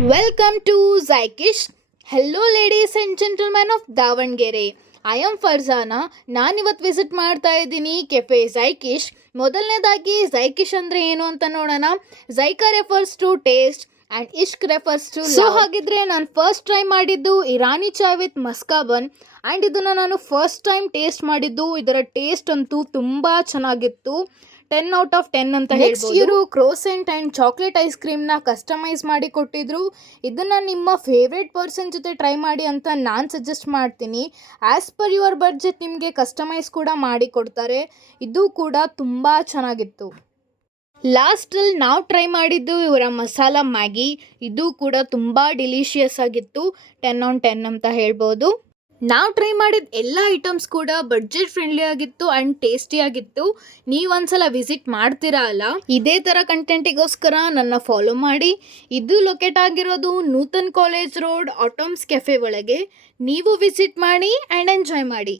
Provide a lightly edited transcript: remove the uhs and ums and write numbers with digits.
Welcome to Zykish. Hello, ladies and gentlemen of Davanagere. I am Farzana. ನಾನಿವತ್ತು visit ಮಾಡ್ತಾ ಇದ್ದೀನಿ cafe ಝೈಕಿಶ್. ಮೊದಲನೇದಾಗಿ ಝೈಕಿಶ್ ಅಂದರೆ ಏನು ಅಂತ ನೋಡೋಣ. Zaika refers to taste and ishq refers to so ಹಾಗಿದ್ರೆ ನಾನು ಫಸ್ಟ್ ಟ್ರೈ ಮಾಡಿದ್ದು ಇರಾನಿ ಚಾಯ್ ವಿತ್ ಮಸ್ಕಾಬನ್ ಆ್ಯಂಡ್ ಇದನ್ನು ನಾನು ಫಸ್ಟ್ ಟೈಮ್ ಟೇಸ್ಟ್ ಮಾಡಿದ್ದು. ಇದರ ಟೇಸ್ಟ್ ಅಂತೂ ತುಂಬ ಚೆನ್ನಾಗಿತ್ತು. 10 ಔಟ್ ಆಫ್ 10 ಅಂತ ಹೇಳ್ಬೋದು. ಇವರು ಕ್ರೋಸೆಂಟ್ ಆ್ಯಂಡ್ ಚಾಕ್ಲೇಟ್ ಐಸ್ ಕ್ರೀಮ್ನ ಕಸ್ಟಮೈಸ್ ಮಾಡಿ ಕೊಟ್ಟಿದ್ರು. ಇದನ್ನು ನಿಮ್ಮ ಫೇವ್ರೆಟ್ ಪರ್ಸನ್ ಜೊತೆ ಟ್ರೈ ಮಾಡಿ ಅಂತ ನಾನು ಸಜೆಸ್ಟ್ ಮಾಡ್ತೀನಿ. ಆ್ಯಸ್ ಪರ್ ಯುವರ್ ಬಡ್ಜೆಟ್ ನಿಮಗೆ ಕಸ್ಟಮೈಸ್ ಕೂಡ ಮಾಡಿ ಕೊಡ್ತಾರೆ. ಇದು ಕೂಡ ತುಂಬ ಚೆನ್ನಾಗಿತ್ತು. ಲಾಸ್ಟಲ್ಲಿ ನಾವು ಟ್ರೈ ಮಾಡಿದ್ದು ಇವರ ಮಸಾಲ ಮ್ಯಾಗಿ. ಇದು ಕೂಡ ತುಂಬ ಡಿಲಿಷಿಯಸ್ ಆಗಿತ್ತು. 10 on 10 ಅಂತ ಹೇಳ್ಬೋದು. ನಾವು ಟ್ರೈ ಮಾಡಿದ ಎಲ್ಲ ಐಟಮ್ಸ್ ಕೂಡ ಬಡ್ಜೆಟ್ ಫ್ರೆಂಡ್ಲಿ ಆಗಿತ್ತು ಆ್ಯಂಡ್ ಟೇಸ್ಟಿ ಆಗಿತ್ತು. ನೀವೊಂದ್ಸಲ ವಿಸಿಟ್ ಮಾಡ್ತೀರಾ ಅಲ್ಲ? ಇದೇ ಥರ ಕಂಟೆಂಟಿಗೋಸ್ಕರ ನನ್ನ ಫಾಲೋ ಮಾಡಿ. ಇದು ಲೊಕೇಟ್ ಆಗಿರೋದು Nutan college road atoms cafe ಒಳಗೆ. ನೀವು ವಿಸಿಟ್ ಮಾಡಿ ಆ್ಯಂಡ್ ಎಂಜಾಯ್ ಮಾಡಿ.